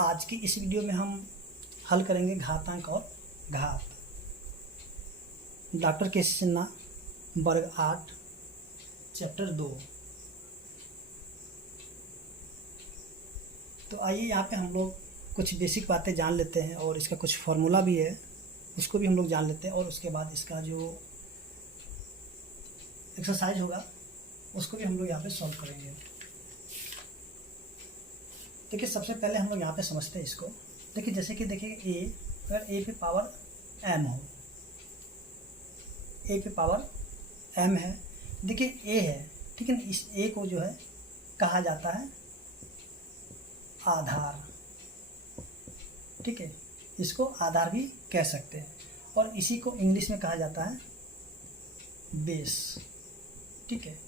आज की इस वीडियो में हम हल करेंगे घातांक और घात। डॉक्टर के सिन्हा, वर्ग 8, चैप्टर 2। तो आइए यहाँ पे हम लोग कुछ बेसिक बातें जान लेते हैं और इसका कुछ फार्मूला भी है, उसको भी हम लोग जान लेते हैं और उसके बाद इसका जो एक्सरसाइज होगा उसको भी हम लोग यहाँ पे सॉल्व करेंगे। देखिए सबसे पहले हम लोग यहाँ पे समझते हैं इसको। देखिए जैसे कि देखिए ए, अगर ए पे पावर एम हो, ए पे पावर एम है, देखिए ए है, ठीक है ना। इस ए को जो है कहा जाता है आधार, ठीक है, इसको आधार भी कह सकते हैं और इसी को इंग्लिश में कहा जाता है बेस, ठीक है।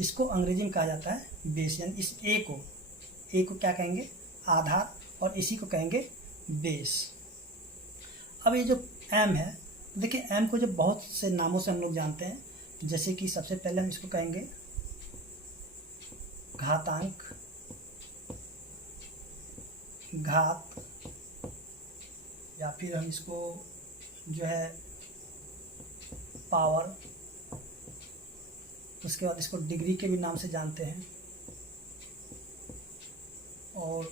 इसको अंग्रेजी में कहा जाता है बेस, यानी इस ए को क्या कहेंगे, आधार, और इसी को कहेंगे बेस। अब ये जो एम है, देखिए एम को जो बहुत से नामों से हम लोग जानते हैं, जैसे कि सबसे पहले हम इसको कहेंगे घातांक, घात, या फिर हम इसको जो है पावर, उसके बाद इसको डिग्री के भी नाम से जानते हैं और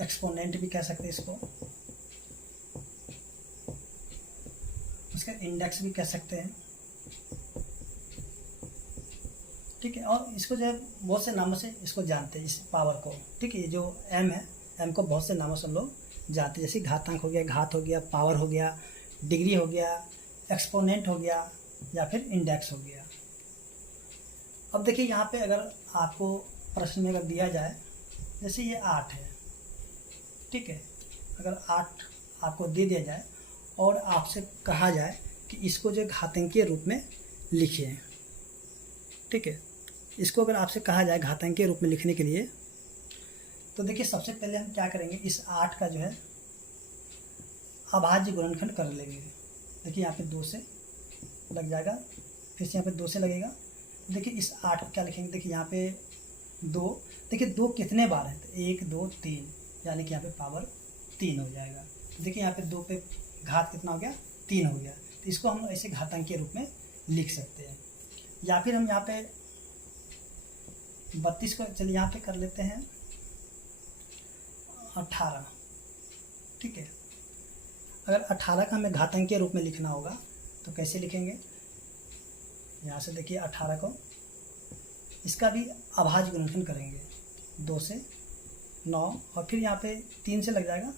एक्सपोनेंट भी कह सकते हैं इसको, उसका इंडेक्स भी कह सकते हैं, ठीक है। और इसको जो है बहुत से नामों से इसको जानते हैं, इस पावर को, ठीक है। ये जो एम है, एम को बहुत से नामों से हम लोग जानते हैं, जैसे घातांक हो गया, घात हो गया, पावर हो गया, डिग्री हो गया, एक्सपोनेंट हो गया, या फिर इंडेक्स हो गया। अब देखिए यहाँ पे अगर आपको प्रश्न में अगर दिया जाए, जैसे ये 8 है, ठीक है, अगर 8 आपको दे दिया जाए और आपसे कहा जाए कि इसको जो घातांकीय रूप में लिखिए, ठीक है, इसको अगर आपसे कहा जाए घातांकीय रूप में लिखने के लिए, तो देखिए सबसे पहले हम क्या करेंगे, इस 8 का जो है अभाज्य गुणनखंड कर लेंगे। देखिए यहाँ पे 2 से लग जाएगा, फिर से यहाँ पे 2 से लगेगा। देखिए इस 8 को क्या लिखेंगे, देखिए यहाँ पे 2, देखिए 2 कितने बार है, तो 1 2 3, यानी कि यहाँ पे पावर 3 हो जाएगा। तो देखिए यहाँ पे 2 पे घात कितना हो गया, 3 हो गया। तो इसको हम ऐसे घातांकीय रूप में लिख सकते हैं। या फिर हम यहाँ पे 32 को चलिए यहाँ पे कर लेते हैं 18, ठीक है। अगर 18 का हमें घातांकीय रूप में लिखना होगा तो कैसे लिखेंगे, यहाँ से देखिए 18 को, इसका भी अभाज्य गुणनखंड करेंगे, 2 से 9, और फिर यहाँ पे 3 से लग जाएगा,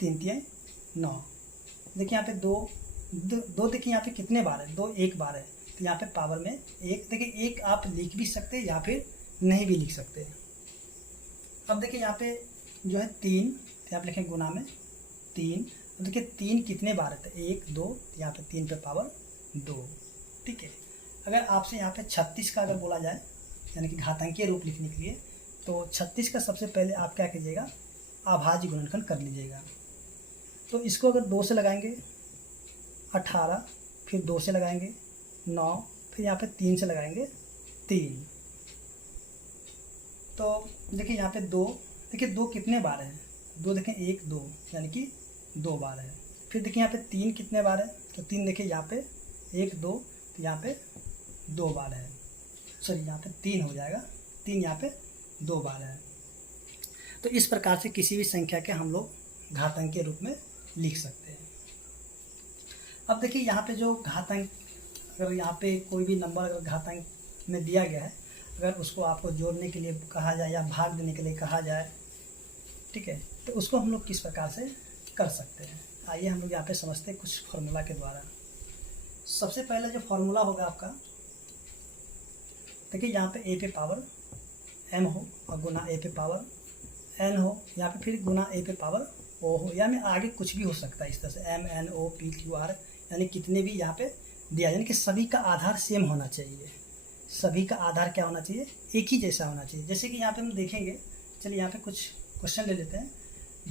3 3 9। देखिए यहाँ पे 2 देखिए यहाँ पे कितने बार है, 2 एक बार है, तो यहाँ पे पावर में 1, देखिए 1 आप लिख भी सकते हैं या फिर नहीं भी लिख सकते। अब देखिए यहाँ पे जो है 3, तो यहाँ पे लिखेंगे गुना में 3, देखिए 3 कितने बार है, तो 1 2, यहाँ पे 3 पे पावर 2, ठीक है। अगर आपसे यहाँ पे 36 का अगर बोला जाए, यानी कि घातांकीय रूप लिखने के लिए, तो 36 का सबसे पहले आप क्या कीजिएगा, अभाज्य गुणनखंड कर लीजिएगा। तो इसको अगर 2 से लगाएंगे 18, फिर 2 से लगाएंगे 9, फिर यहाँ पे 3 से लगाएंगे 3, तो देखिए यहाँ पे 2, देखिए 2 कितने बार है, 2 देखें 1 2, यानी कि 2 बार है। फिर देखिए यहाँ पे 3 कितने बार है, तो 3 देखिए यहाँ पे 1 2, तो यहाँ पे 2 बार है, सॉरी यहाँ पे 3 हो जाएगा, 3 यहाँ पे 2 बार है। तो इस प्रकार से किसी भी संख्या के हम लोग घातांकीय रूप में लिख सकते हैं। अब देखिए यहाँ पे जो घातांक, अगर यहाँ पे कोई भी नंबर अगर घातांक में दिया गया है, अगर उसको आपको जोड़ने के लिए कहा जाए या भाग देने के लिए कहा जाए, ठीक है, तो उसको हम लोग किस प्रकार से कर सकते हैं, आइए हम लोग यहाँ पे समझते हैं कुछ फार्मूला के द्वारा। सबसे पहले जो फार्मूला होगा आपका, देखिए यहाँ पे ए पे पावर एम हो और गुना ए पे पावर एन हो, यहाँ पे फिर गुना ए पे पावर ओ हो, यानी आगे कुछ भी हो सकता है इस तरह से, M N O P Q R, यानी कितने भी यहाँ पे दिया, यानी कि सभी का आधार सेम होना चाहिए, सभी का आधार क्या होना चाहिए, एक ही जैसा होना चाहिए। जैसे कि यहाँ पे हम देखेंगे, चलिए यहाँ पे कुछ क्वेश्चन ले लेते हैं।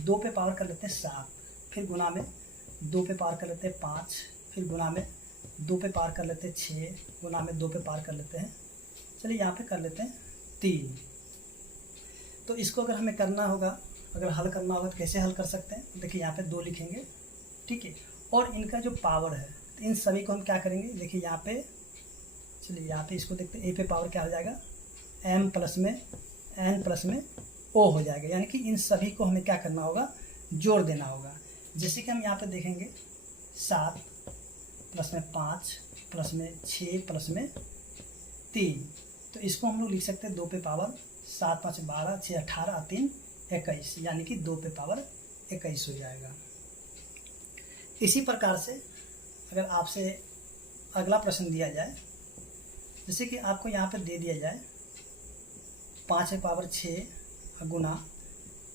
2 पे पावर कर लेते हैं 7, फिर गुना में 2 पे पावर कर लेते हैं 5, फिर गुना में 2 पे पावर कर लेते हैं 6, गुना में 2 पे पावर कर लेते हैं, चलिए यहाँ पे कर लेते हैं 3। तो इसको अगर हमें करना होगा अगर हल करना होगा तो कैसे हल कर सकते हैं, देखिए यहाँ पे 2 लिखेंगे, ठीक है। और इनका जो पावर है तो इन सभी को हम क्या करेंगे, देखिए यहाँ पे, चलिए यहाँ पे इसको देखते हैं, a पे पावर क्या हो जाएगा, m प्लस में n प्लस में o हो जाएगा। यानी कि इन सभी को हमें क्या करना होगा, जोड़ देना होगा। जैसे कि हम यहाँ पे देखेंगे 7 प्लस में 5 प्लस में 6 प्लस में 3, तो इसको हम लोग लिख सकते हैं 2 पे पावर 7 5 12 6 18 3 21, यानी कि 2 पे पावर 21 हो जाएगा। इसी प्रकार से अगर आपसे अगला प्रश्न दिया जाए, जैसे कि आपको यहाँ पे दे दिया जाए 5 पे पावर 6 गुना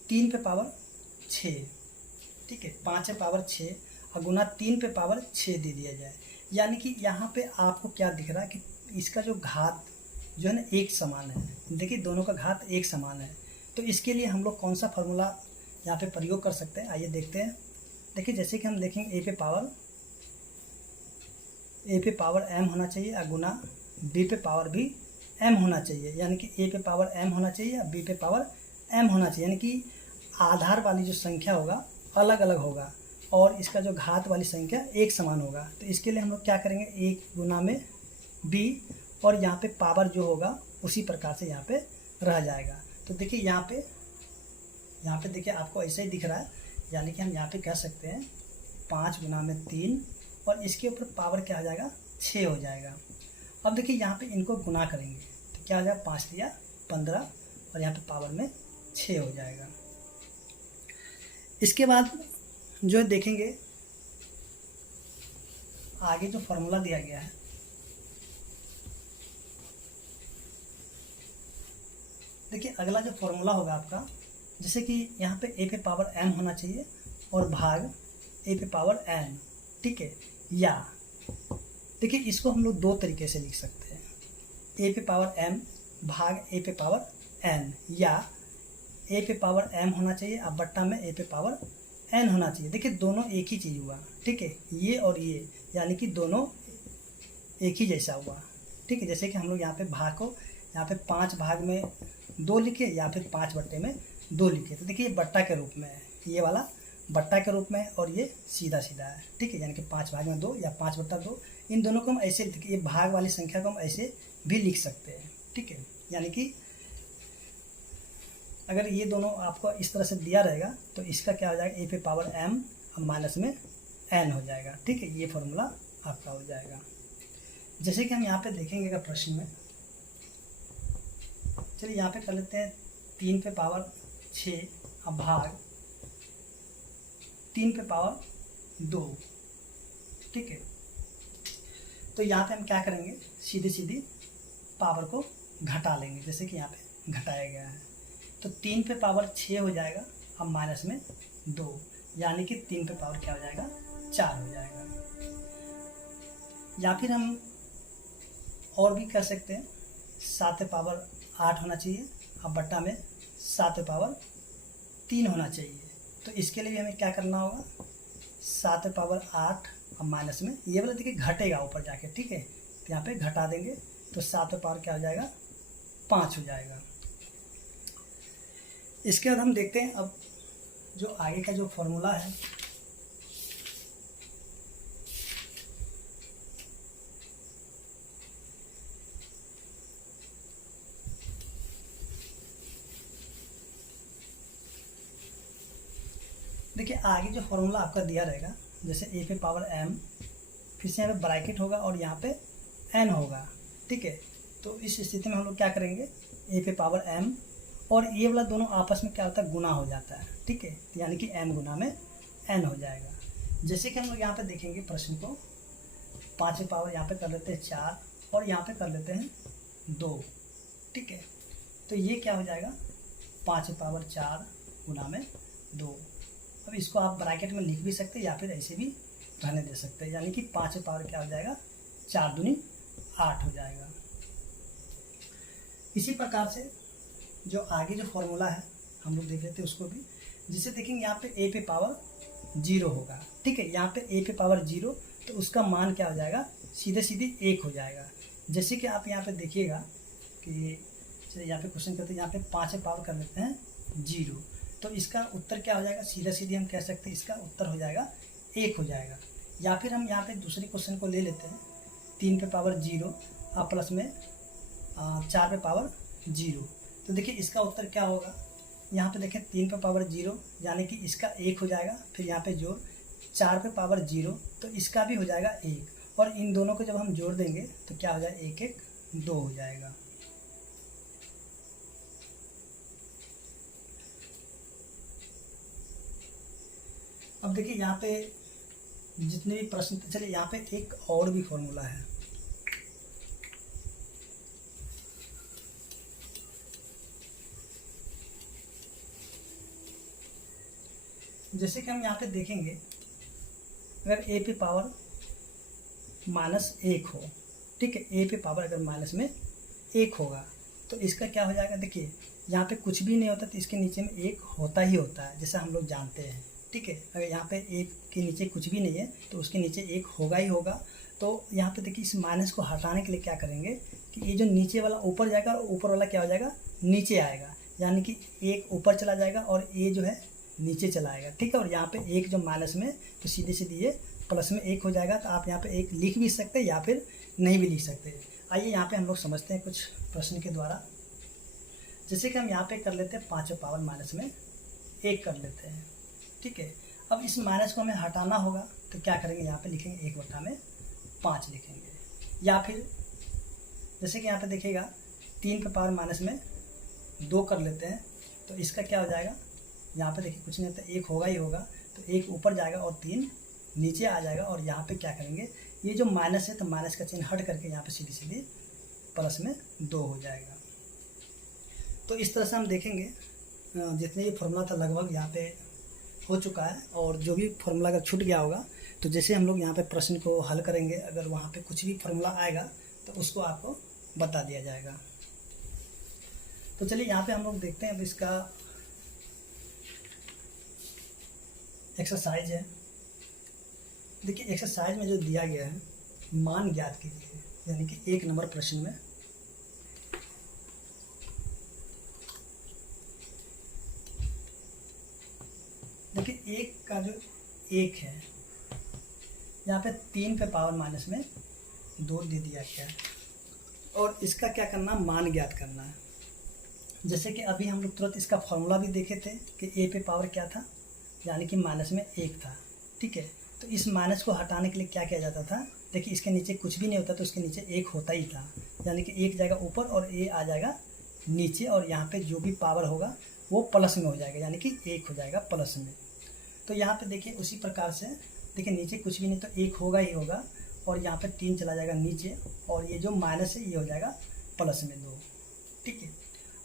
3 पे पावर 6, ठीक है, 5 पे पावर 6 गुना 3 पे पावर 6 दे दिया जाए, यानी कि यहाँ पे आपको क्या दिख रहा है कि इसका जो घात जो है ना एक समान है। देखिए दोनों का घात एक समान है, तो इसके लिए हम लोग कौन सा फार्मूला यहाँ पे प्रयोग कर सकते हैं, आइए देखते हैं। देखिए जैसे कि हम देखेंगे a पे पावर m होना चाहिए और गुना b पे पावर भी m होना चाहिए, यानी कि a पे पावर m होना चाहिए और b पे पावर m होना चाहिए, यानी कि आधार वाली जो संख्या होगा अलग अलग होगा और इसका जो घात वाली संख्या एक समान होगा। तो इसके लिए हम लोग क्या करेंगे, एक गुना में b और यहाँ पे पावर जो होगा उसी प्रकार से यहाँ पे रह जाएगा। तो देखिए यहाँ पे देखिए आपको ऐसे ही दिख रहा है, यानी कि हम यहाँ पे कह सकते हैं 5 गुना में 3 और इसके ऊपर पावर क्या आ जाएगा, 6 हो जाएगा। अब देखिए यहाँ पे इनको गुना करेंगे तो क्या हो जाएगा, 5 दिया 15 और यहाँ पे पावर में 6 हो जाएगा। इसके बाद जो देखेंगे आगे जो फॉर्मूला दिया गया है, देखिए अगला जो फॉर्मूला होगा आपका, जैसे कि यहाँ पे a पे पावर m होना चाहिए और भाग a पे पावर n, ठीक है। या देखिए इसको हम लोग 2 तरीके से लिख सकते हैं, a पे पावर m भाग a पे पावर n, या a पे पावर m होना चाहिए अब बट्टा में a पे पावर n होना चाहिए। देखिए दोनों एक ही चीज़ हुआ, ठीक है, ये और ये, यानी कि दोनों एक ही जैसा हुआ, ठीक है। जैसे कि हम लोग यहाँ पे भाग को यहाँ पे 5 भाग में 2 लिखे या फिर 5 बट्टे में 2 लिखे, तो देखिए ये बट्टा के रूप में है, ये वाला बट्टा के रूप में है और ये सीधा सीधा है, ठीक है, यानी कि 5 भाग में 2 या 5 बट्टा 2, इन दोनों को हम ऐसे, ये भाग वाली संख्या को हम ऐसे भी लिख सकते हैं, ठीक है। यानी कि अगर ये दोनों आपको इस तरह से दिया रहेगा तो इसका क्या हो जाएगा, a पे पावर m और माइनस में n हो जाएगा, ठीक है, ये फॉर्मूला आपका हो जाएगा। जैसे कि हम यहाँ पे देखेंगे अगर प्रश्न में, चलिए यहाँ पे कर लेते हैं 3 पे पावर 6 अब भाग 3 पे पावर 2, ठीक है। तो यहाँ पे हम क्या करेंगे, सीधी सीधी पावर को घटा लेंगे, जैसे कि यहाँ पे घटाया गया है, तो 3 पे पावर 6 हो जाएगा अब माइनस में 2, यानी कि 3 पे पावर क्या हो जाएगा, 4 हो जाएगा। या फिर हम और भी कर सकते हैं, 7 पे पावर 8 होना चाहिए अब बट्टा में 7 पे पावर 3 होना चाहिए। तो इसके लिए हमें क्या करना होगा, 7 पे पावर 8 अब माइनस में, ये वाला देखिए घटेगा ऊपर जाके, ठीक है, तो यहाँ पे घटा देंगे तो 7 पे पावर क्या हो जाएगा, 5 हो जाएगा। इसके बाद हम देखते हैं अब जो आगे का जो फॉर्मूला है, देखिए आगे जो फॉर्मूला आपका दिया रहेगा, जैसे a पे पावर m, फिर से यहाँ पे ब्रैकेट होगा और यहाँ पे n होगा, ठीक है। तो इस स्थिति में हम लोग क्या करेंगे, a पे पावर m और ये वाला दोनों आपस में क्या होता है, गुना हो जाता है, ठीक है, यानी कि m गुना में n हो जाएगा। जैसे कि हम लोग यहाँ पे देखेंगे प्रश्न को, 5 पे पावर यहाँ पे कर लेते हैं 4 और यहाँ पे कर लेते हैं 2, ठीक है। तो ये क्या हो जाएगा, 5 पे पावर 4 गुना में 2। अब इसको आप ब्रैकेट में लिख भी सकते हैं या फिर ऐसे भी रहने दे सकते हैं, यानी कि 5 पे पावर क्या हो जाएगा, 4 दूनी 8 हो जाएगा। इसी प्रकार से जो आगे जो फॉर्मूला है हम लोग देख लेते हैं उसको भी, जिसे देखेंगे यहाँ पे a पे पावर 0 होगा, ठीक है, यहाँ पे a पे पावर 0, तो उसका मान क्या हो जाएगा, सीधे सीधे 1 हो जाएगा। जैसे कि आप यहाँ पे देखिएगा कि चलिए यहाँ पे क्वेश्चन करते हैं, यहाँ पे 5 पे पावर कर लेते हैं 0, तो इसका उत्तर क्या हो जाएगा, सीधा सीधे हम कह सकते हैं इसका उत्तर हो जाएगा 1 हो जाएगा। या फिर हम यहाँ पे दूसरे क्वेश्चन को ले लेते हैं, 3 पे पावर 0 और प्लस में 4 पे पावर 0। तो देखिए इसका उत्तर क्या होगा, यहाँ पे देखें 3 पे पावर 0 यानी कि इसका 1 हो जाएगा, फिर यहाँ पे जोड़ 4 पे पावर 0 तो इसका भी हो जाएगा 1, और इन दोनों को जब हम जोड़ देंगे तो क्या हो जाएगा 1 1 2 हो जाएगा। अब देखिए यहाँ पे जितने भी प्रश्न, चलिए यहाँ पे एक और भी फॉर्मूला है। जैसे कि हम यहाँ पे देखेंगे, अगर a पे पावर -1 हो, ठीक है, a पे पावर अगर माइनस में 1 होगा तो इसका क्या हो जाएगा, देखिए यहाँ पे कुछ भी नहीं होता तो इसके नीचे में 1 होता ही होता है, जैसा हम लोग जानते हैं, ठीक है। अगर यहाँ पे 1 के नीचे कुछ भी नहीं है तो उसके नीचे 1 होगा ही होगा। तो यहाँ पे देखिए इस माइनस को हटाने के लिए क्या करेंगे कि ये जो नीचे वाला ऊपर जाएगा और ऊपर वाला क्या हो जाएगा, नीचे आएगा, यानी कि 1 ऊपर चला जाएगा और ये जो है नीचे चला आएगा, ठीक है। और यहाँ पे 1 जो माइनस में, तो सीधे सीधे ये प्लस में 1 हो जाएगा। तो आप यहाँ पे 1 लिख भी सकते हैं या फिर नहीं भी लिख सकते। आइए यहाँ पे हम लोग समझते हैं कुछ प्रश्न के द्वारा। जैसे कि हम यहाँ पे कर लेते हैं 5 पावर माइनस में 1 कर लेते हैं, ठीक है। अब इस माइनस को हमें हटाना होगा तो क्या करेंगे, यहाँ पे लिखेंगे 1/5 लिखेंगे। या फिर जैसे कि यहाँ पे देखिएगा 3 पे पावर माइनस में 2 कर लेते हैं, तो इसका क्या हो जाएगा, यहाँ पे देखिए कुछ नहीं होता, 1 होगा ही होगा, तो 1 ऊपर जाएगा और 3 नीचे आ जाएगा। और यहाँ पे क्या करेंगे, ये जो माइनस है तो माइनस का चिन्ह हट करके यहाँ पे सीधी सीधी प्लस में 2 हो जाएगा। तो इस तरह से हम देखेंगे जितने ये फॉर्मूला था लगभग यहाँ पे हो चुका है, और जो भी फॉर्मूला अगर छूट गया होगा तो जैसे हम लोग यहाँ पे प्रश्न को हल करेंगे, अगर वहाँ पे कुछ भी फॉर्मूला आएगा तो उसको आपको बता दिया जाएगा। तो चलिए यहाँ पे हम लोग देखते हैं, अब इसका एक्सरसाइज है। देखिए एक्सरसाइज में जो दिया गया है, मान ज्ञात कीजिए, यानी कि 1 नंबर प्रश्न में देखिए 1 का जो 1 है, यहाँ पे 3 पे पावर माइनस में 2 दे दिया गया है, और इसका क्या करना, मान ज्ञात करना है। जैसे कि अभी हम लोग तुरंत इसका फॉर्मूला भी देखे थे कि a पे पावर क्या था, यानी कि माइनस में 1 था, ठीक है। तो इस माइनस को हटाने के लिए क्या किया जाता था, देखिए इसके नीचे कुछ भी नहीं होता तो इसके नीचे 1 होता ही था, यानी कि 1 जाएगा ऊपर और a आ जाएगा नीचे, और यहाँ पे जो भी पावर होगा वो प्लस में हो जाएगा, यानी कि 1 हो जाएगा प्लस में। तो यहाँ पे देखिए उसी प्रकार से देखिए नीचे कुछ भी नहीं तो 1 होगा ही होगा, और यहाँ पे 3 चला जाएगा नीचे, और ये जो माइनस है ये हो जाएगा प्लस में 2, ठीक है।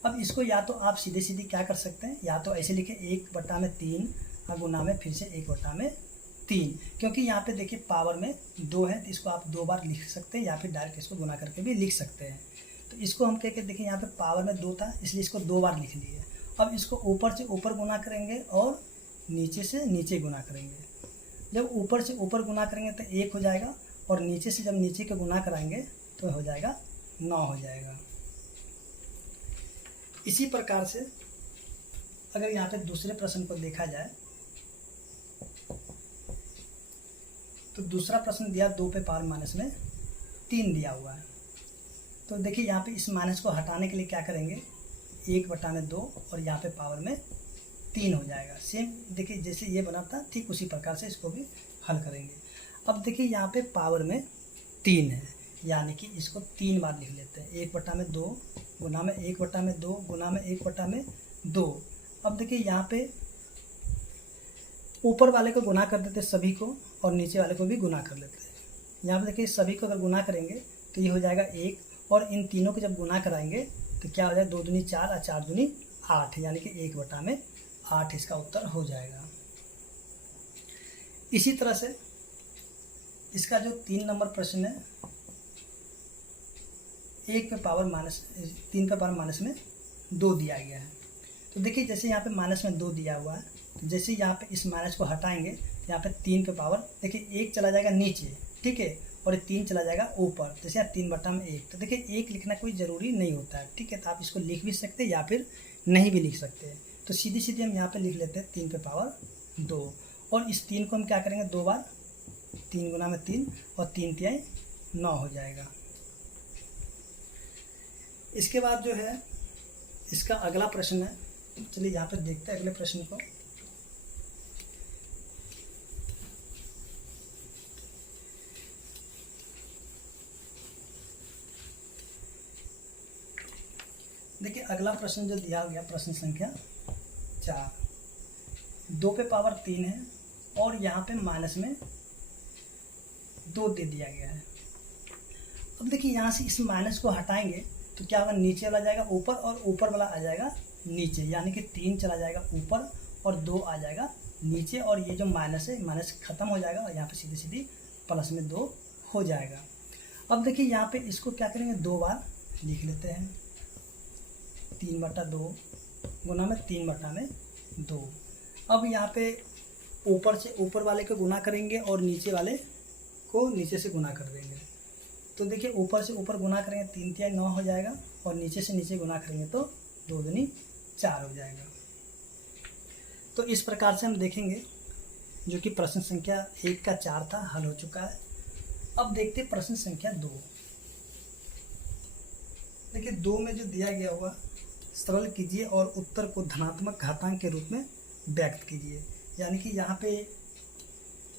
अब इसको या तो आप सीधे सीधे क्या कर सकते हैं, या तो ऐसे लिखें 1/3 और गुना में फिर से 1/3, क्योंकि यहाँ पे देखिए पावर में 2 है तो इसको आप 2 बार लिख सकते हैं, या फिर डायरेक्ट इसको गुना करके भी लिख सकते हैं। तो इसको हम कह के देखिए यहाँ पे पावर में 2 था इसलिए इसको 2 बार लिख लिए। अब इसको ऊपर से ऊपर गुना करेंगे और नीचे से नीचे गुना करेंगे। जब ऊपर से ऊपर गुना करेंगे तो 1 हो जाएगा, और नीचे से जब नीचे का गुना कराएंगे तो हो जाएगा 9 हो जाएगा। इसी प्रकार से अगर यहाँ पे दूसरे प्रश्न को देखा जाए तो दूसरा प्रश्न दिया 2 पे पावर माइनस में 3 दिया हुआ है। तो देखिए यहाँ पे इस माइनस को हटाने के लिए क्या करेंगे, 1/2 और यहाँ पे पावर में 3 हो जाएगा। सेम देखिए जैसे ये बना था ठीक उसी प्रकार से इसको भी हल करेंगे। अब देखिए यहाँ पे पावर में 3 है, यानी कि इसको 3 बार लिख लेते हैं, 1/2 गुना में 1/2 गुना में 1/2। अब देखिए यहाँ पे ऊपर वाले को गुना कर देते सभी को, और नीचे वाले को भी गुना कर लेते हैं। यहाँ पे देखिए सभी को अगर गुना करेंगे तो ये हो जाएगा 1, और इन तीनों को जब गुना कराएंगे तो क्या हो जाएगा, 2 दूनी 4 और 4 दूनी 8, यानी कि 1/8 इसका उत्तर हो जाएगा। इसी तरह से इसका जो 3 नंबर प्रश्न है, 3 पे पावर माइनस में 2 दिया गया है। तो देखिए जैसे यहाँ पे माइनस में 2 दिया हुआ है, तो जैसे यहाँ पे इस माइनस को हटाएंगे तो यहाँ पे 3 पे पावर देखिए 1 चला जाएगा नीचे, ठीक है, और 3 चला जाएगा ऊपर, जैसे यहाँ 3/1। तो देखिए 1 लिखना कोई ज़रूरी नहीं होता है, ठीक है। तो आप इसको लिख भी सकते हैं या फिर नहीं भी लिख सकते हैं। तो सीधी सीधी हम यहाँ पे लिख लेते हैं 3 पे पावर 2, और इस 3 को हम क्या करेंगे 2 बार, 3 गुना में 3 और 3 तिहाई 9 हो जाएगा। इसके बाद जो है इसका अगला प्रश्न है, चलिए यहाँ पे देखते हैं अगले प्रश्न को। देखिए अगला प्रश्न जो दिया गया, प्रश्न संख्या 4, 2 पे पावर 3 है और यहाँ पे माइनस में 2 दे दिया गया है। अब देखिए यहाँ से इस माइनस को हटाएंगे तो क्या होगा, नीचे वाला जाएगा ऊपर और ऊपर वाला आ जाएगा नीचे, यानी कि 3 चला जाएगा ऊपर और 2 आ जाएगा नीचे, और ये जो माइनस है माइनस खत्म हो जाएगा और यहाँ पे सीधी सीधी प्लस में 2 हो जाएगा। अब देखिए यहाँ पे इसको क्या करेंगे 2 बार लिख लेते हैं, 3/2 गुना में 3/2। अब यहाँ पे ऊपर से ऊपर वाले को गुना करेंगे और नीचे वाले को नीचे से गुना कर देंगे। तो देखिए ऊपर से ऊपर गुना करेंगे 3 तिहाई 9 हो जाएगा, और नीचे से नीचे गुना करेंगे तो 2 दूनी 4 हो जाएगा। तो इस प्रकार से हम देखेंगे जो कि प्रश्न संख्या 1 का 4 था, हल हो चुका है। अब देखते हैं प्रश्न संख्या 2। देखिए 2 में जो दिया गया हुआ सरल कीजिए और उत्तर को धनात्मक घातांक के रूप में व्यक्त कीजिए। यानी कि यहाँ पे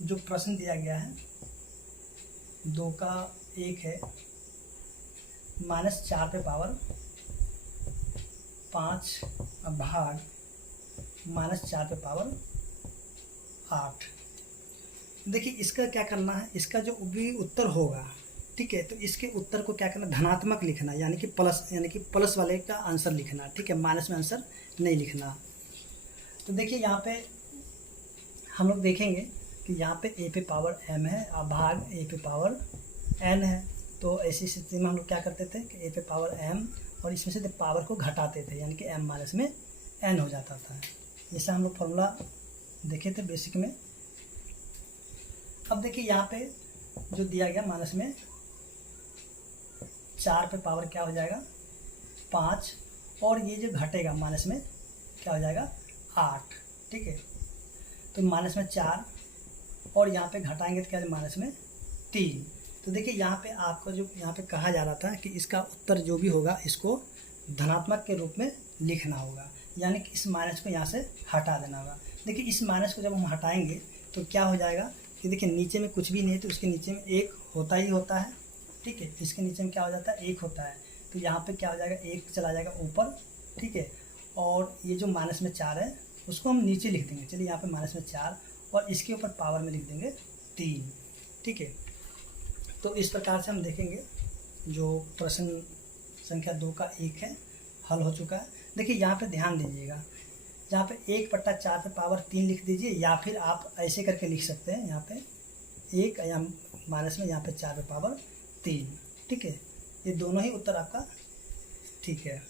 जो प्रश्न दिया गया है 2 का 1 है, -4 पे पावर 5 भाग -4 पे पावर 8। देखिए इसका क्या करना है, इसका जो भी उत्तर होगा, ठीक है, तो इसके उत्तर को क्या करना, धनात्मक लिखना, यानी कि प्लस वाले का आंसर लिखना, ठीक है, माइनस में आंसर नहीं लिखना। तो देखिए यहाँ पे हम लोग देखेंगे कि यहाँ पे a पे पावर m है और भाग a पे पावर n है। तो ऐसी स्थिति में हम लोग क्या करते थे कि a पे पावर m और इसमें से पावर को घटाते थे, यानी कि m माइनस में n हो जाता था। जैसे हम लोग फॉर्मूला देखे थे बेसिक में। अब देखिए यहाँ पे जो दिया गया माइनस में 4 पे पावर क्या हो जाएगा 5, और ये जो घटेगा माइनस में क्या हो जाएगा 8, ठीक है। तो माइनस में 4 और यहाँ पे घटाएंगे तो क्या है माइनस में 3। तो देखिए यहाँ पे आपको जो यहाँ पे कहा जा रहा था कि इसका उत्तर जो भी होगा इसको धनात्मक के रूप में लिखना होगा, यानी कि इस माइनस को यहाँ से हटा देना होगा। देखिए इस माइनस को जब हम हटाएंगे तो क्या हो जाएगा कि देखिए नीचे में कुछ भी नहीं है तो उसके नीचे में 1 होता ही होता है, ठीक है। इसके नीचे में क्या हो जाता है 1 होता है, तो यहाँ पे क्या हो जाएगा 1 चला जाएगा ऊपर, ठीक है। और ये जो माइनस में 4 है उसको हम नीचे लिख देंगे। चलिए यहाँ पे माइनस में 4 और इसके ऊपर पावर में लिख देंगे 3, ठीक है। तो इस प्रकार से हम देखेंगे जो प्रश्न संख्या 2 का 1 है हल हो चुका है। देखिए यहाँ पे ध्यान दीजिएगा, जहाँ पे 1/4 पे पावर 3 लिख दीजिए, या फिर आप ऐसे करके लिख सकते हैं यहाँ पे 1 या माइनस में यहाँ पे 4 पे पावर 3, ठीक है। ये दोनों ही उत्तर आपका ठीक है।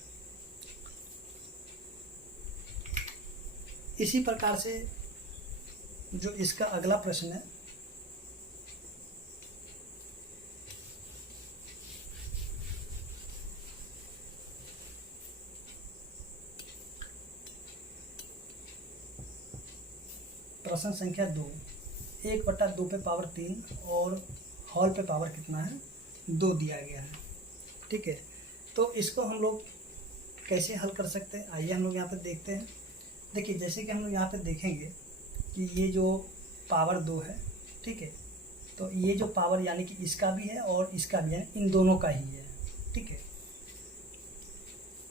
इसी प्रकार से जो इसका अगला प्रश्न है प्रश्न संख्या 2, 1/2 पे पावर 3 और हॉल पे पावर कितना है 2 दिया गया है, ठीक है। तो इसको हम लोग कैसे हल कर सकते हैं, आइए हम लोग यहाँ पे देखते हैं। देखिए जैसे कि हम लोग यहाँ पे देखेंगे कि ये जो पावर 2 है, ठीक है, तो ये जो पावर यानी कि इसका भी है और इसका भी है, इन दोनों का ही है, ठीक है।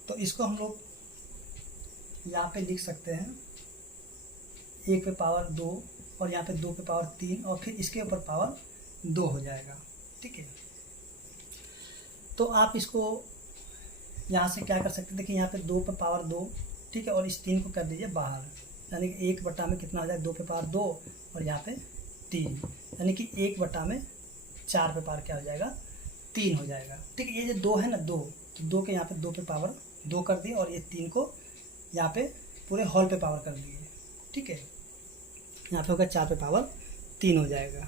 तो इसको हम लोग यहाँ पे लिख सकते हैं 1 पे पावर 2 और यहाँ पे 2 पे पावर 3 और फिर इसके ऊपर पावर 2 हो जाएगा, ठीक है। तो आप इसको यहाँ से क्या कर सकते हैं, देखिए यहाँ पे 2 पे पावर 2, ठीक है, और इस 3 को कर दीजिए बाहर, यानी कि 1 में कितना हो जाएगा 2 पे पावर 2 और यहाँ पे 3, यानी कि 1/4 पे पावर क्या हो जाएगा 3 हो जाएगा, ठीक है। ये जो 2 है ना 2, तो 2 के यहाँ पे 2 पे पावर 2 कर दिए और ये 3 को यहाँ पे पूरे हॉल पे पावर कर दिए, ठीक है। यहाँ पे होगा 4 पे पावर 3 हो जाएगा।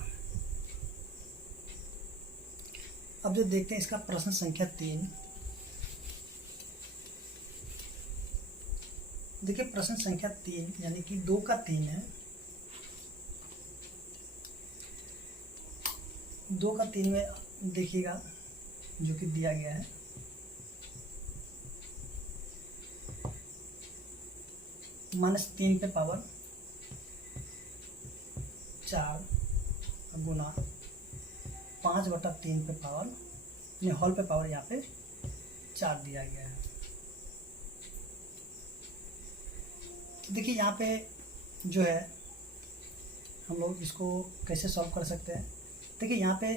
अब जो देखते हैं इसका प्रश्न संख्या 3, देखिए प्रश्न संख्या 3 यानी कि 2 का 3 है। 2 का 3 में देखिएगा जो कि दिया गया है, -3 पे पावर 4 गुना 5/3 पे पावर होल पे पावर यहाँ पे 4 दिया गया है। तो देखिए यहाँ पे जो है हम लोग इसको कैसे सॉल्व कर सकते हैं। देखिए यहाँ पे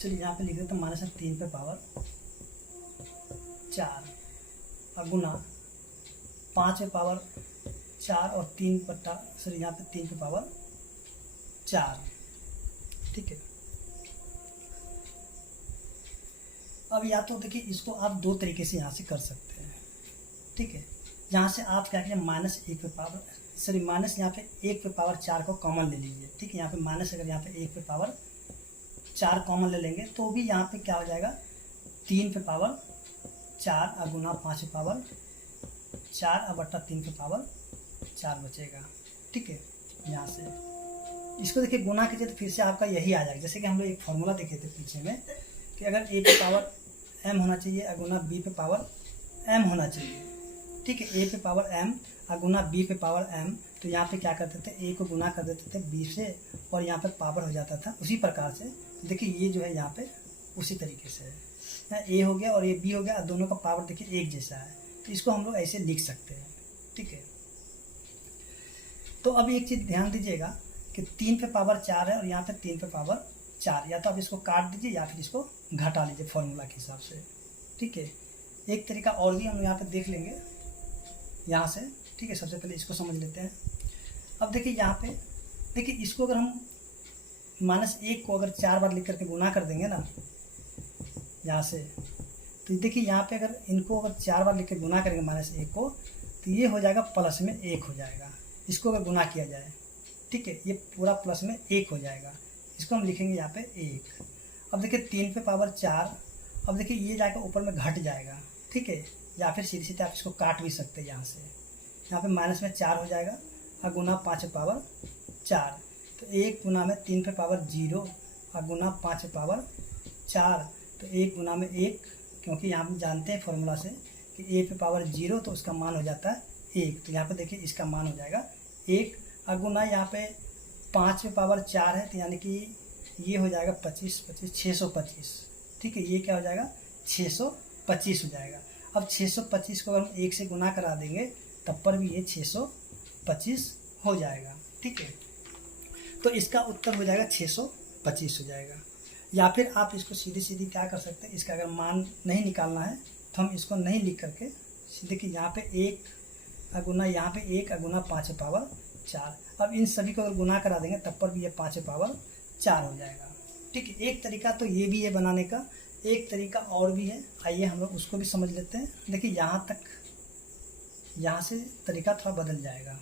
चलिए यहाँ पे लिख देते हैं -3 पे पावर 4 और गुना 5 पे पावर 4 और 3 यहाँ पे 3 पे पावर 4। ठीक है, अब या तो देखिए इसको आप दो तरीके से यहाँ से कर सकते हैं। ठीक है, यहाँ से आप क्या करें -1 पे पावर माइनस यहाँ पे 1 पे पावर 4 को कॉमन ले लीजिए। ठीक है, यहाँ पे माइनस अगर यहाँ पे 1 पे पावर 4 कॉमन ले लेंगे तो भी यहाँ पे क्या हो जाएगा 3 पे पावर 4 और गुना 5 पे पावर 4 और बट्टा 3 पे पावर 4 बचेगा। ठीक है, यहाँ से इसको देखिए गुना कीजिए तो फिर से आपका यही आ जाएगा। जैसे कि हम लोग एक फॉर्मूला देखे थे पीछे में कि अगर a पे पावर m होना चाहिए और गुना b पे पावर m होना चाहिए। ठीक है, a पे पावर m और गुना b पे पावर m, तो यहाँ पे क्या करते थे a को गुना कर देते थे b से और यहाँ पे पावर हो जाता था। उसी प्रकार से देखिए ये जो है यहाँ पे उसी तरीके से है, यहाँ a हो गया और ये b हो गया और दोनों का पावर देखिए एक जैसा है, तो इसको हम लोग ऐसे लिख सकते हैं। ठीक है, तो अब एक चीज़ ध्यान दीजिएगा कि 3 पे पावर 4 है और यहाँ पे 3 पे पावर 4, या तो आप इसको काट दीजिए या फिर इसको घटा लीजिए फॉर्मूला के हिसाब से। ठीक है, एक तरीका और भी हम लोग यहाँ पे देख लेंगे यहाँ से। ठीक है, सबसे पहले इसको समझ लेते हैं। अब देखिए यहाँ पे देखिए इसको अगर हम -1 को अगर 4 बार लिख करके गुना कर देंगे ना यहाँ से, तो देखिए यहाँ पे अगर इनको अगर 4 बार लिख के गुना करेंगे -1 को, तो ये हो जाएगा प्लस में 1 हो जाएगा। इसको अगर गुना किया जाए, ठीक है, ये पूरा प्लस में 1 हो जाएगा। इसको हम लिखेंगे यहाँ पे 1। अब देखिए 3 पे पावर 4, अब देखिए ये जाएगा ऊपर में घट जाएगा। ठीक है, या फिर सीधे सीधे आप इसको काट भी सकते हैं यहाँ से। यहाँ पे माइनस में 4 हो जाएगा और गुना 5 पे पावर 4, तो 1 गुना में 3 पे पावर 0 और गुना 5 पे पावर 4, तो 1 गुना में 1, क्योंकि यहाँ हम जानते हैं फॉर्मूला से कि a पे पावर 0 तो उसका मान हो जाता है 1, तो यहाँ पे देखिए इसका मान हो जाएगा 1 और गुना यहाँ पे 5 पे पावर 4 है, तो यानी कि ये हो जाएगा 25 25 625। ठीक है, ये क्या हो जाएगा 625 हो जाएगा। अब 625 को अगर हम 1 से गुना करा देंगे तब पर भी ये 625 हो जाएगा। ठीक है, तो इसका उत्तर हो जाएगा 625 हो जाएगा। या फिर आप इसको सीधी सीधी क्या कर सकते हैं, इसका अगर मान नहीं निकालना है तो हम इसको नहीं लिख करके सीधे कि यहाँ पे 1 गुना यहाँ पे 1 गुना 5 पावर 4, अब इन सभी को अगर गुना करा देंगे तब पर भी ये 5 पावर 4 हो जाएगा। ठीक है, एक तरीका तो ये भी है बनाने का, एक तरीका और भी है, आइए हम लोग उसको भी समझ लेते हैं। देखिए यहाँ तक, यहाँ से तरीका थोड़ा बदल जाएगा।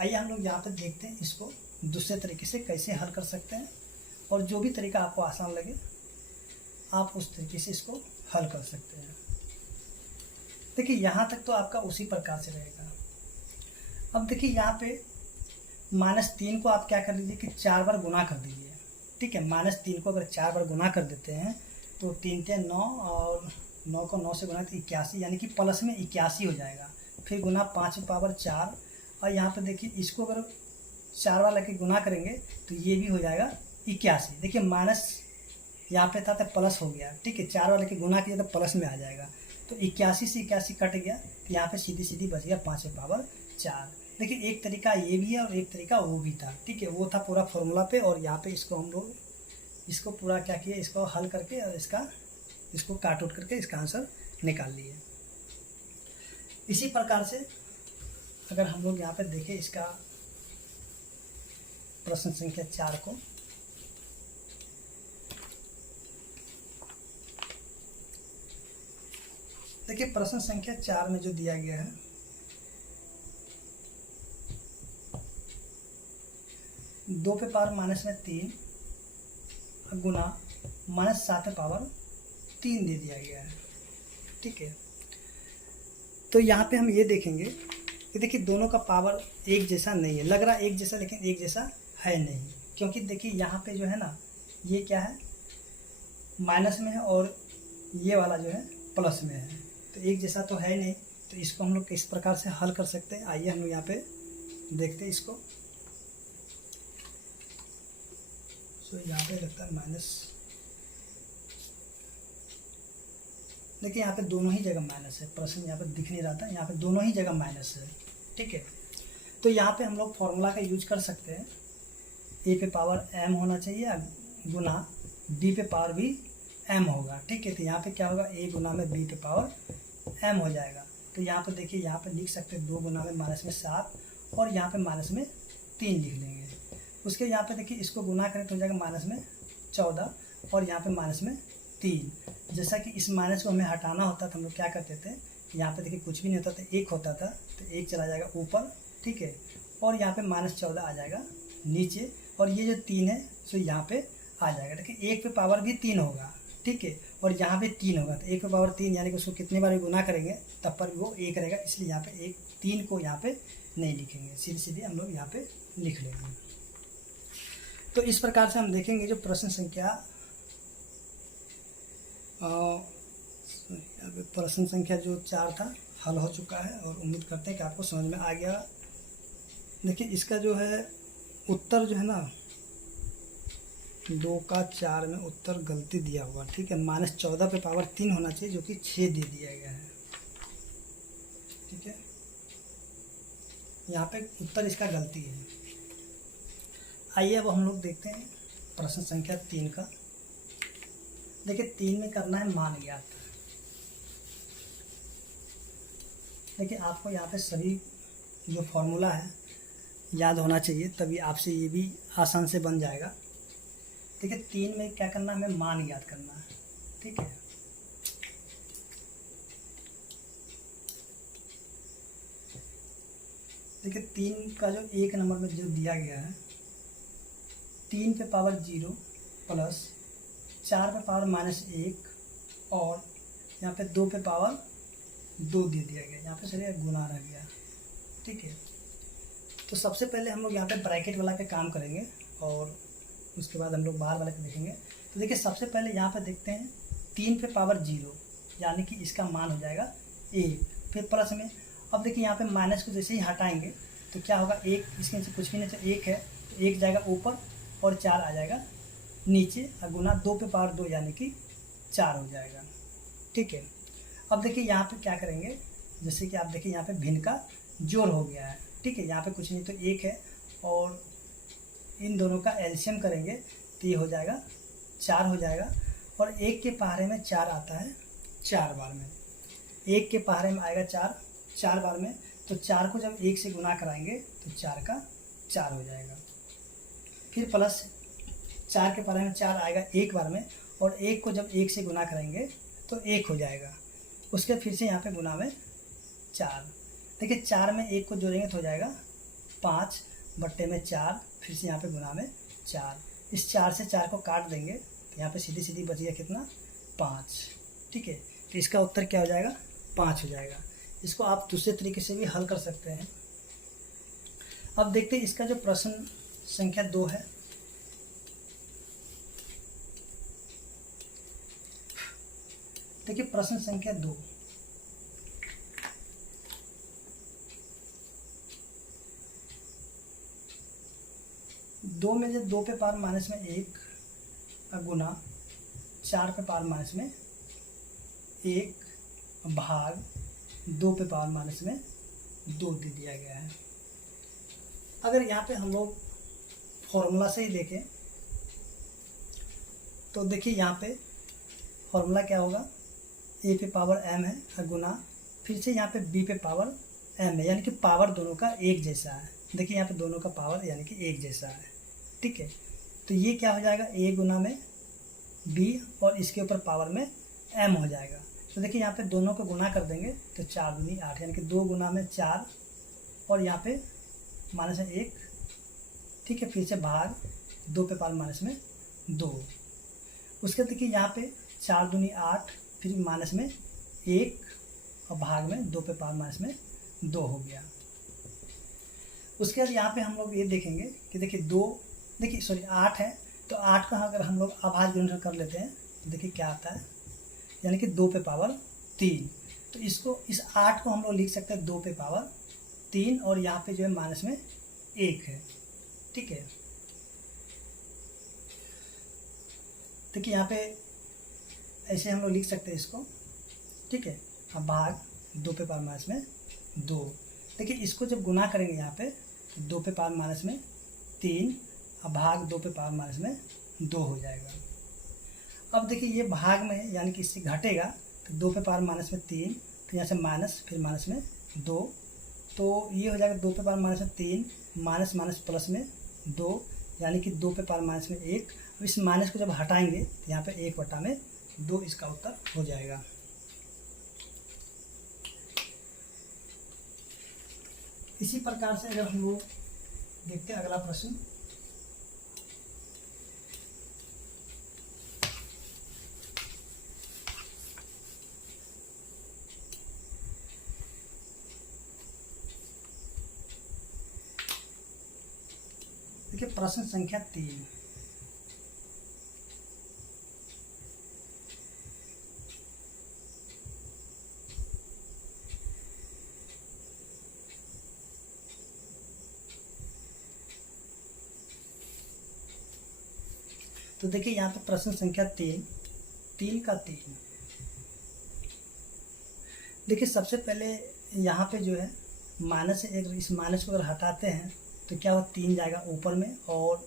आइए हम लोग यहाँ पे देखते हैं इसको दूसरे तरीके से कैसे हल कर सकते हैं, और जो भी तरीका आपको आसान लगे आप उस तरीके से इसको हल कर सकते हैं। देखिए यहाँ तक तो आपका उसी प्रकार से रहेगा। अब देखिए यहाँ पे -3 को आप क्या कर लीजिए कि 4 बार गुना कर दीजिए। ठीक है, -3 को अगर 4 बार गुना कर देते हैं तो 3 × 9 और 9 को 9 से गुना तो 81, यानी कि प्लस में 81 हो जाएगा। फिर गुना 5 पावर 4, और यहाँ पे देखिए इसको अगर 4 बार लेके गुना करेंगे तो ये भी हो जाएगा 81। देखिए माइनस यहाँ पे था तो प्लस हो गया। ठीक है, 4 बार लेके गुना किया तो प्लस में आ जाएगा, तो 81 से 81 कट गया, तो यहाँ पे सीधी सीधी बच गया 5 पावर 4। देखिए एक तरीका ये भी है और एक तरीका वो भी था। ठीक है, वो था पूरा फॉर्मूला पे, और यहाँ पे इसको हम लोग इसको पूरा क्या किया, इसको हल करके और इसको काट उठ करके इसका आंसर निकाल लिए। इसी प्रकार से अगर हम लोग यहाँ पे देखें इसका प्रश्न संख्या 4 को, देखिए प्रश्न संख्या 4 में जो दिया गया है, दो पे पावर -3 गुना -7 पावर 3 दे दिया गया है। ठीक है, तो यहाँ पे हम ये देखेंगे कि देखिए दोनों का पावर एक जैसा नहीं है, लग रहा एक जैसा लेकिन एक जैसा है नहीं, क्योंकि देखिए यहाँ पे जो है ना ये क्या है माइनस में है और ये वाला जो है प्लस में है, तो एक जैसा तो है नहीं। तो इसको हम लोग किस प्रकार से हल कर सकते हैं, आइए हम लोग यहाँ पे देखते हैं इसको। सो यहाँ पे लगता है माइनस, देखिए यहाँ पे दोनों ही जगह माइनस है, प्रश्न यहाँ पे दिख नहीं रहा था, यहाँ पे दोनों ही जगह माइनस है, ठीक है। तो यहाँ पे हम लोग फॉर्मूला का यूज कर सकते हैं, ए पे पावर m होना चाहिए गुना b पे पावर भी m होगा, ठीक है। तो यहाँ पे क्या होगा a गुना में b पे पावर m हो जाएगा। तो यहाँ पे देखिए यहाँ पे लिख सकते हैं 2 गुना में माइनस में 7 और यहाँ पे माइनस में 3 लिख लेंगे। उसके यहाँ पे देखिए इसको गुना करें तो हो जाएगा माइनस में 14 और यहाँ पे माइनस में 3। जैसा कि इस माइनस को हमें हटाना होता था, हम लोग क्या करते थे, यहाँ पे देखिए कुछ भी नहीं होता था, 1 होता था, तो 1 चला जाएगा ऊपर, ठीक है, और यहाँ पे -14 आ जाएगा नीचे, और ये जो 3 है सो यहाँ पे आ जाएगा। देखिए 1 पे पावर भी 3 होगा, ठीक है, और यहाँ पे 3 होगा, तो 1 पे पावर 3 यानी कि उसको कितनी बार भी गुना करेंगे तब पर वो 1 रहेगा, इसलिए यहाँ पे 3 को यहाँ पे नहीं लिखेंगे, सीधे यहाँ पे लिख लेंगे। तो इस प्रकार से हम देखेंगे जो प्रश्न संख्या जो 4 था हल हो चुका है, और उम्मीद करते हैं कि आपको समझ में आ गया। देखिए इसका जो है उत्तर जो है ना 2 का 4 में उत्तर गलती दिया हुआ, ठीक है, -14 पे पावर 3 होना चाहिए जो कि 6 दे दिया गया है, ठीक है, यहाँ पे उत्तर इसका गलती है। आइए अब हम लोग देखते हैं प्रश्न संख्या 3 का। देखिए 3 में करना है मान ज्ञात। देखिए आपको यहाँ पे सभी जो फॉर्मूला है याद होना चाहिए, तभी आपसे ये भी आसान से बन जाएगा। देखिए 3 में क्या करना है, हमें मान ज्ञात करना है, ठीक है। देखिए 3 का जो 1 नंबर में जो दिया गया है 3 पे पावर 0 प्लस 4 पे पावर -1 और यहाँ पे 2 पे पावर 2 दे दिया गया, यहाँ पे चलिए गुना रह गया, ठीक है। तो सबसे पहले हम लोग यहाँ पे ब्रैकेट वाला पे काम करेंगे और उसके बाद हम लोग बाहर वाले पे देखेंगे। तो देखिए सबसे पहले यहाँ पे देखते हैं 3 पे पावर 0 यानी कि इसका मान हो जाएगा 1, फिर प्लस में, अब देखिए यहाँ पे माइनस को जैसे ही हटाएंगे तो क्या होगा, 1 इसके नीचे कुछ भी नहीं, 1 है तो 1 जाएगा ऊपर और 4 आ जाएगा नीचे, और गुना 2 पे पावर 2 यानी कि 4 हो जाएगा, ठीक है। अब देखिए यहाँ पे क्या करेंगे, जैसे कि आप देखिए यहाँ पे भिन्न का जोड़ हो गया है, ठीक है, यहाँ पे कुछ नहीं तो 1 है और इन दोनों का एलसीएम करेंगे तो ये हो जाएगा 4 हो जाएगा, और 1 के पहाड़े में 4 आता है 4 बार में, 1 के पहाड़े में आएगा 4 बार में, तो 4 को जब 1 से गुना कराएंगे तो 4 का 4 हो जाएगा, फिर प्लस 4 के पहाड़े में 4 आएगा 1 बार में, और 1 को जब 1 से गुना करेंगे तो 1 हो जाएगा, उसके फिर से यहाँ पे गुना में 4। देखिए 4 में 1 को जोड़ेंगे तो हो जाएगा 5 बट्टे में 4, फिर से यहाँ पे गुना में 4, इस 4 से 4 को काट देंगे तो यहाँ पे सीधी बच गया कितना 5, ठीक है। तो इसका उत्तर क्या हो जाएगा 5 हो जाएगा। इसको आप दूसरे तरीके से भी हल कर सकते हैं। अब देखते हैं इसका जो प्रश्न संख्या 2 है, देखिए प्रश्न संख्या 2, दो में जब 2 पे पावर माइनस में 1 का गुना 4 पे पावर माइनस में 1 भाग 2 पे पावर माइनस में 2 दे दिया गया है। अगर यहाँ पे हम लोग फॉर्मूला से ही देखें तो देखिए यहाँ पे फॉर्मूला क्या होगा, a पे पावर m है गुना फिर से यहाँ पे b पे पावर m है, यानी कि पावर दोनों का एक जैसा है। देखिए यहाँ पे दोनों का पावर यानी कि एक जैसा है, ठीक है। तो ये क्या हो जाएगा a गुना में b और इसके ऊपर पावर में m हो जाएगा। तो देखिए यहाँ पे दोनों को गुना कर देंगे तो 4 दूनी 8 यानी कि 2 गुना में 4 और यहाँ पे माइनस में 1, ठीक है, फिर से भाग 2 पे पावर माइनस में 2। उसके देखिए यहाँ पे 4 दूनी 8 फिर माइनस में 1 और भाग में 2 पे पावर माइनस में 2 हो गया, उसके बाद यहाँ पे हम लोग ये देखेंगे कि देखिए 2, देखिए सॉरी 8 है, तो 8 का अगर हम लोग अभाज्य गुणनखंड कर लेते हैं तो देखिए क्या आता है, यानी कि 2 पे पावर 3। तो इसको, इस 8 को हम लोग लिख सकते हैं 2 पे पावर 3, और यहाँ पे जो है माइनस में 1 है। ठीक है, देखिए यहाँ पे ऐसे हम लोग लिख सकते हैं इसको। ठीक है, अब भाग 2 पे पावर माइनस में 2। देखिए इसको जब गुना करेंगे यहाँ पे तो 2 पे पावर माइनस में 3, अब भाग 2 पे पावर माइनस में 2 हो जाएगा। अब देखिए ये भाग में यानी कि इससे घटेगा तो 2 पे पावर माइनस में 3, तो यहाँ से माइनस, फिर माइनस में 2, तो ये हो जाएगा 2 पे पावर माइनस में 3 माइनस माइनस प्लस में 2, यानी कि 2 पे पावर माइनस में 1। अब इस माइनस को जब हटाएंगे तो यहाँ पे 1/2 इसका उत्तर हो जाएगा। इसी प्रकार से अगर हम लोग देखते हैं अगला प्रश्न, देखिए प्रश्न संख्या 3। तो देखिए यहाँ पे प्रश्न संख्या 3 का 3। देखिए सबसे पहले यहाँ पे जो है माइनस से एक, इस माइनस को अगर हटाते हैं तो क्या होगा, 3 जाएगा ऊपर में और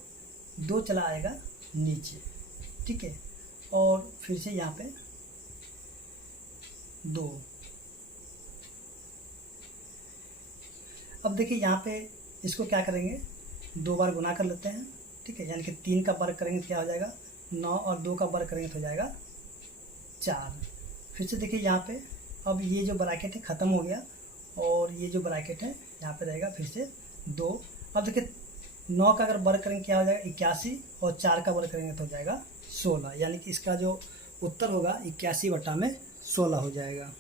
2 चला आएगा नीचे। ठीक है, और फिर से यहाँ पे 2। अब देखिए यहाँ पे इसको क्या करेंगे, 2 बार गुना कर लेते हैं। ठीक है, यानी कि 3 का वर्ग करेंगे तो क्या हो जाएगा 9, और 2 का वर्ग करेंगे तो हो जाएगा 4। फिर से देखिए यहाँ पे अब ये जो ब्रैकेट है ख़त्म हो गया, और ये जो ब्रैकेट है यहाँ पे रहेगा फिर से 2। अब देखिए 9 का अगर वर्ग करेंगे क्या हो जाएगा 81, और 4 का वर्ग करेंगे तो हो जाएगा 16, यानी कि इसका जो उत्तर होगा 81/16 हो जाएगा।